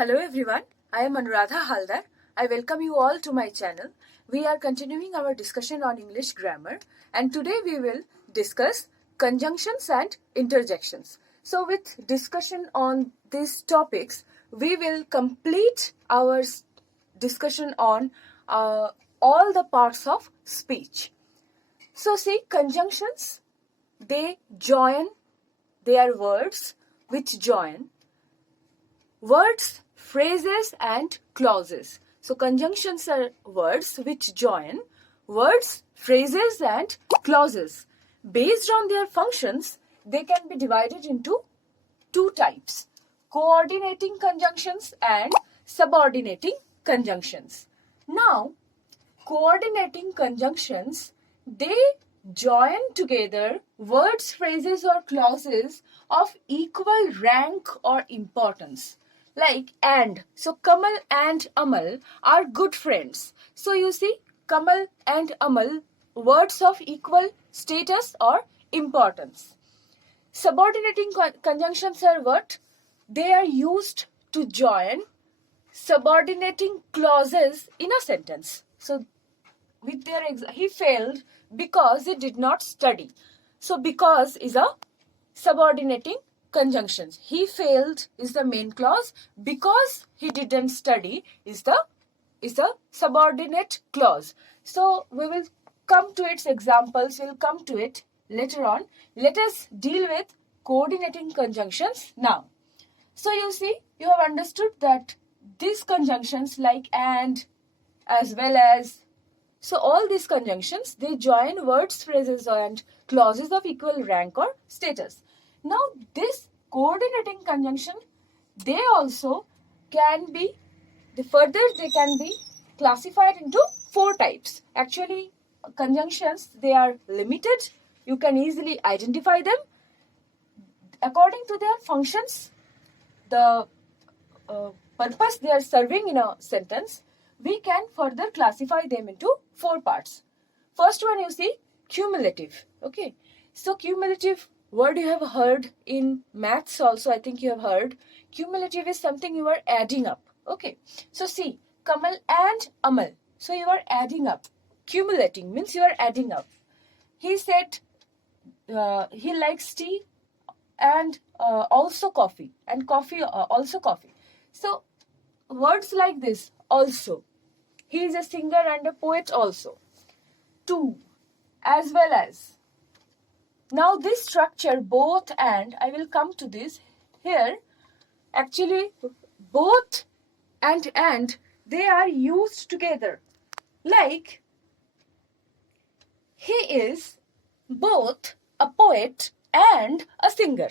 Hello everyone, I am Anuradha Halder. I welcome you all to my channel. We are continuing our discussion on English grammar and today we will discuss conjunctions and interjections. So with discussion on these topics, we will complete our discussion on all the parts of speech. So see, conjunctions, they are words which join words, phrases and clauses. So conjunctions are words which join words, phrases and clauses. Based on their functions, they can be divided into two types: coordinating conjunctions and subordinating conjunctions. Now, coordinating conjunctions, they join together words, phrases or clauses of equal rank or importance. Like and. So Kamal and Amal are good friends. So you see, Kamal and Amal, words of equal status or importance. Subordinating conjunctions are what? They are used to join subordinating clauses in a sentence. So with their he failed because he did not study. So because is a subordinating conjunction. He failed is the main clause. Because he didn't study is the subordinate clause. So we will come to its examples. We'll come to it later on. Let us deal with coordinating conjunctions now. So you see, you have understood that these conjunctions like and, as well as, so all these conjunctions, they join words, phrases and clauses of equal rank or status. Now this coordinating conjunction, they also can be, they can be classified into four types. Actually, conjunctions, they are limited. You can easily identify them. According to their functions, the purpose they are serving in a sentence, we can further classify them into four parts. First one, you see, cumulative. Okay, so cumulative word you have heard in maths also. I think you have heard cumulative is something you are adding up. Okay, so see, Kamal and Amal, so you are adding up. Cumulating means you are adding up. He said he likes tea and also coffee, and coffee also coffee. So words like this also. He is a singer and a poet also. To, as well as. Now this structure, both and, I will come to this here. Actually, both and, they are used together. Like, he is both a poet and a singer.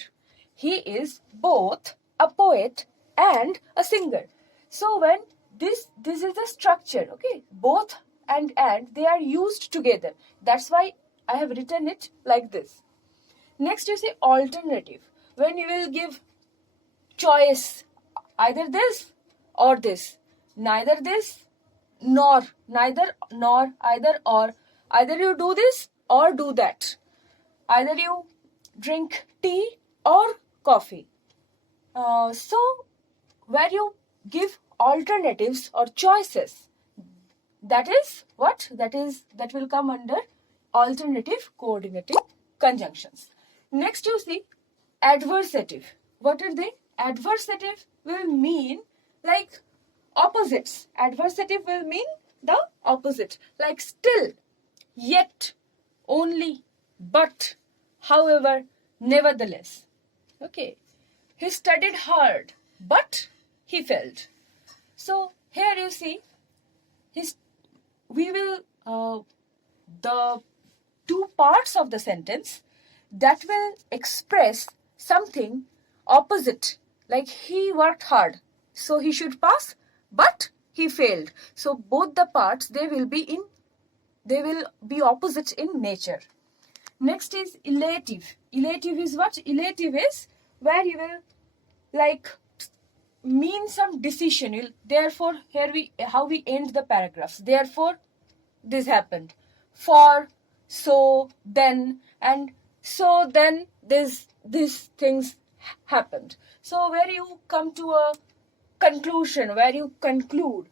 He is both a poet and a singer. So when this is the structure, okay, both and they are used together. That's why I have written it like this. Next you see alternative. When you will give choice, either this or this, neither this nor, neither nor, either or, either you do this or do that, either you drink tea or coffee. So where you give alternatives or choices, that is what? That will come under alternative coordinating conjunctions. Next you see adversative. What are they? Adversative will mean like opposites. Adversative will mean the opposite. Like still, yet, only, but, however, nevertheless. Okay. He studied hard, but he failed. So here you see, we will, the two parts of the sentence that will express something opposite. Like he worked hard, so he should pass, but he failed. So both the parts, they will be opposite in nature. Next is elative. Elative is what? Elative is where you will like mean some decision. Therefore, here how we end the paragraphs. Therefore, this happened. For, so, then, and so then these things happened. So where you come to a conclusion, where you conclude.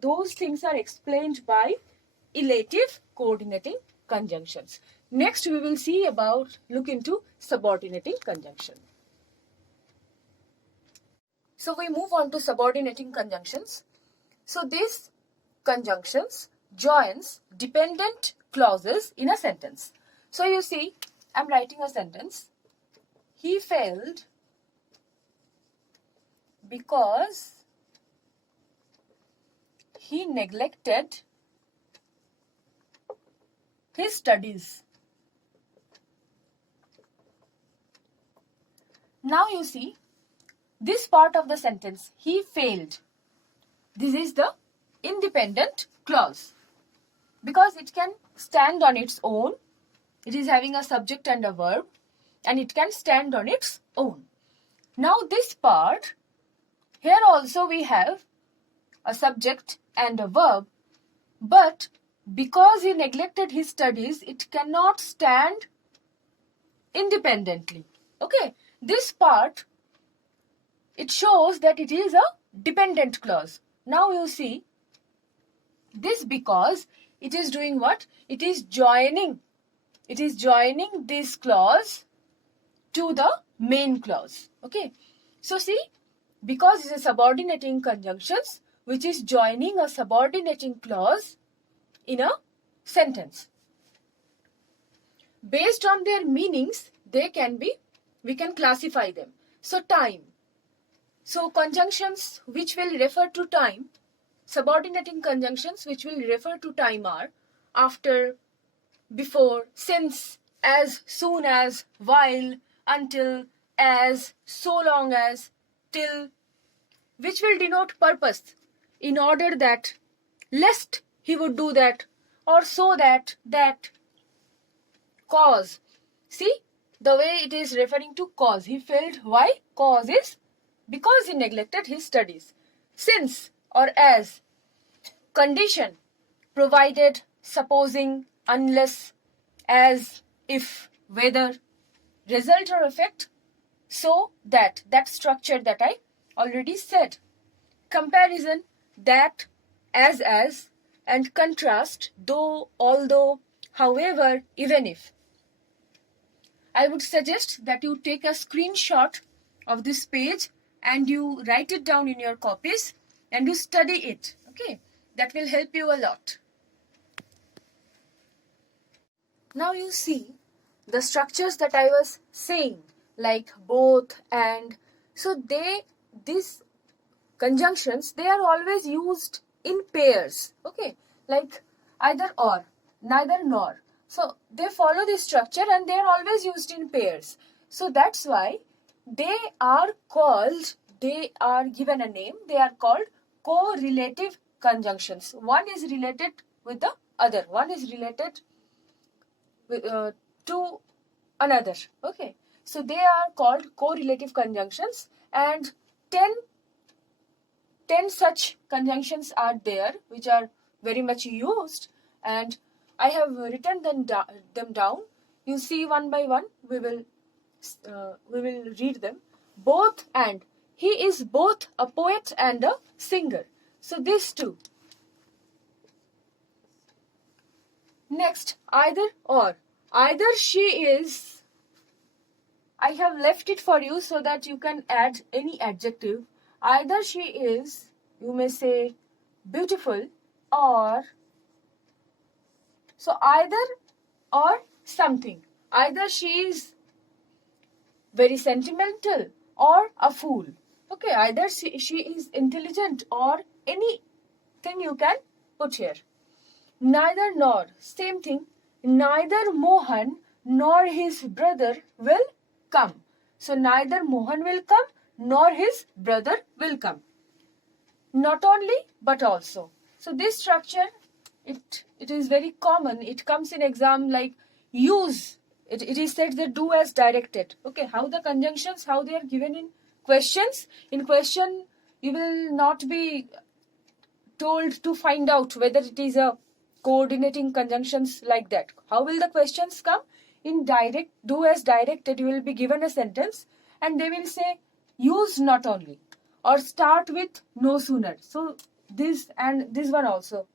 Those things are explained by elative coordinating conjunctions. Next, we will look into subordinating conjunction. So we move on to subordinating conjunctions. So these conjunctions joins dependent clauses in a sentence. So you see, I'm writing a sentence. He failed because he neglected his studies. Now you see, this part of the sentence, he failed. This is the independent clause because it can stand on its own. It is having a subject and a verb, and it can stand on its own. Now this part, here also we have a subject and a verb, but because he neglected his studies, it cannot stand independently. Okay, this part, it shows that it is a dependent clause. Now you see, this because it is doing what? It is joining this clause to the main clause. Okay, so see, because it is a subordinating conjunctions which is joining a subordinating clause in a sentence. Based on their meanings, we can classify them. So time. So conjunctions which will refer to time, subordinating conjunctions which will refer to time are after, before, since, as, soon as, while, until, as, so long as, till, which will denote purpose, in order that, lest he would do that, or so that, cause. See, the way it is referring to cause. He failed. Why? Cause is because he neglected his studies. Since or as. Condition. Provided, supposing, unless, as, if, whether. Result or effect. So that structure that I already said. Comparison. That, as, and contrast, though, although, however, even if. I would suggest that you take a screenshot of this page and you write it down in your copies and you study it. Okay, that will help you a lot. Now you see the structures that I was saying, like both and. So these conjunctions, they are always used in pairs. Okay, like either or, neither nor. So they follow this structure and they are always used in pairs. So that's why they are given a name. They are called correlative conjunctions. One is related with the other. One is related to another. Okay. So they are called correlative conjunctions, and 10 such conjunctions are there which are very much used, and I have written them down. You see one by one. We will read them. Both and. He is both a poet and a singer. So these two. Next, either or. Either she is. I have left it for you so that you can add any adjective. Either she is, you may say, beautiful, or. So either or something. Either she is very sentimental or a fool. Okay, either she is intelligent or anything you can put here. Neither nor, same thing. Neither Mohan nor his brother will come. So neither Mohan will come nor his brother will come. Not only but also. So this structure, it is very common. It comes in exam like use. It is said that do as directed. Okay, how the conjunctions, how they are given in questions. In question, you will not be told to find out whether it is a coordinating conjunctions like that. How will the questions come? In direct, do as directed, you will be given a sentence and they will say use not only. or start with no sooner. So this and this one also.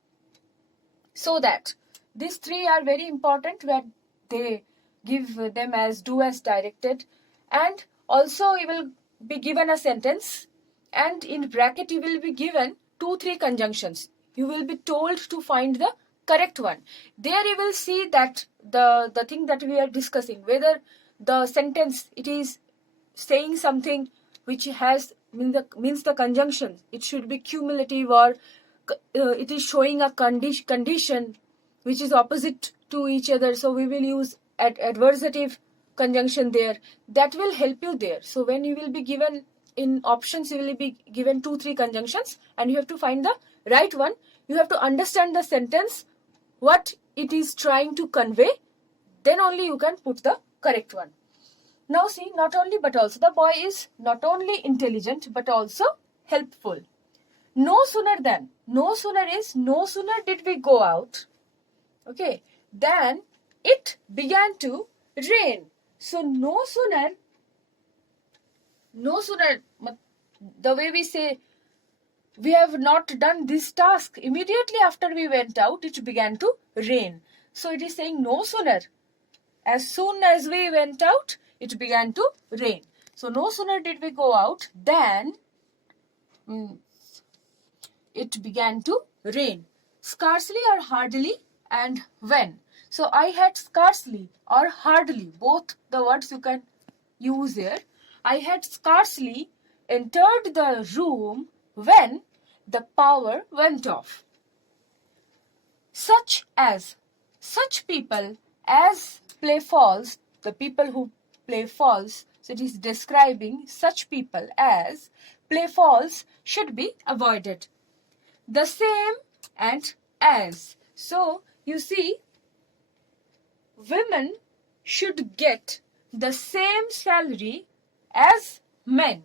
So that these three are very important, where they give them as do as directed. And also you will be given a sentence, and in bracket you will be given 2-3 conjunctions. You will be told to find the correct one. There you will see that the thing that we are discussing, whether the sentence it is saying something which has means the conjunction, it should be cumulative, or it is showing a condition which is opposite to each other. So we will use adversative conjunction there. That will help you there. So when you will be given in options, you will be given 2-3 conjunctions, and you have to find the right one. You have to understand the sentence, what it is trying to convey. Then only you can put the correct one. Now see, not only but also, the boy is not only intelligent but also helpful. No sooner than. No sooner is, no sooner did we go out, okay, then it began to rain. So no sooner, the way we say, we have not done this task, immediately after we went out, it began to rain. So it is saying no sooner. As soon as we went out, it began to rain. So no sooner did we go out than it began to rain. Scarcely or hardly and when. So I had scarcely or hardly, both the words you can use here. I had scarcely entered the room when the power went off. Such as, such people as play false, the people who play false, so it is describing such people as play false should be avoided. The same and as. So you see, women should get the same salary as men.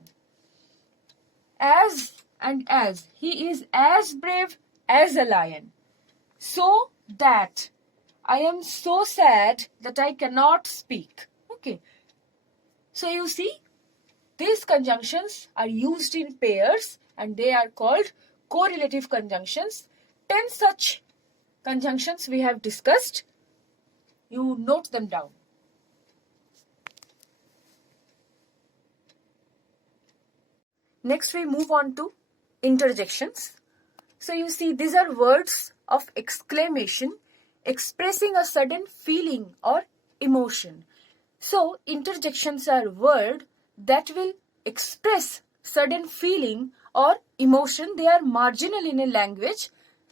As and as. He is as brave as a lion. So that I am so sad that I cannot speak. Okay. So you see, these conjunctions are used in pairs and they are called correlative conjunctions. 10 such conjunctions we have discussed. You note them down. Next we move on to interjections. So you see, these are words of exclamation expressing a sudden feeling or emotion. So interjections are words that will express sudden feeling or emotion. They are marginal in a language,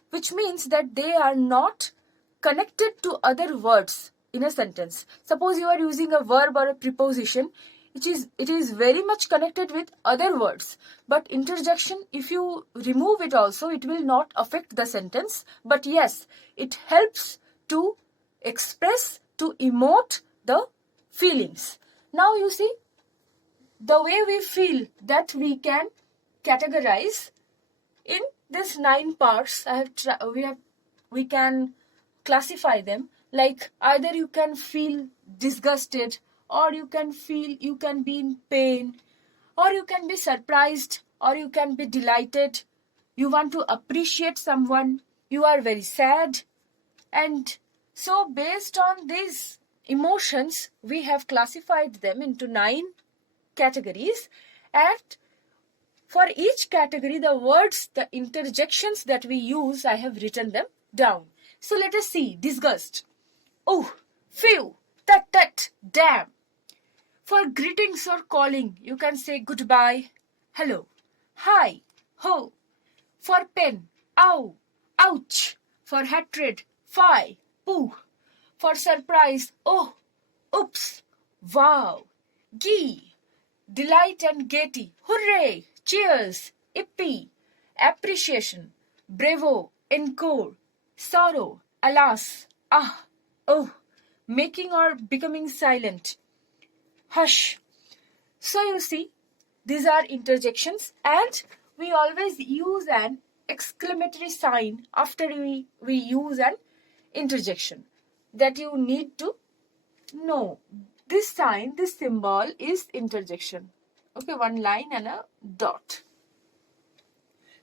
which means that they are not connected to other words in a sentence. Suppose you are using a verb or a preposition, it is very much connected with other words. But interjection, if you remove it also, it will not affect the sentence. But yes, it helps to express, to emote the feelings. Now you see, the way we feel that we can categorize in these 9 parts. We can classify them, like either you can feel disgusted, or you can be in pain, or you can be surprised, or you can be delighted. You want to appreciate someone, you are very sad. And so based on these emotions, we have classified them into 9 categories, and for each category, the words, the interjections that we use, I have written them down. So let us see. Disgust. Oh, phew, tut, damn. For greetings or calling, you can say goodbye, hello, hi, ho. For pen, ow, ouch. For hatred, fie, pooh. For surprise, oh, oops, wow. Gee, delight and gaiety, hooray, cheers, yippee. Appreciation, bravo, encore. Sorrow, alas, ah, oh. Making or becoming silent, hush. So you see, these are interjections, and we always use an exclamatory sign after we use an interjection, that you need to know. This sign, this symbol is interjection. Okay, one line and a dot.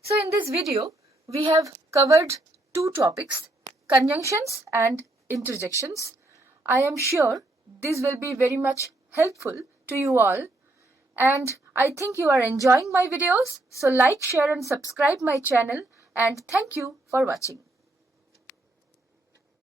So in this video, we have covered two topics, conjunctions and interjections. I am sure this will be very much helpful to you all. And I think you are enjoying my videos. So like, share and subscribe my channel. And thank you for watching.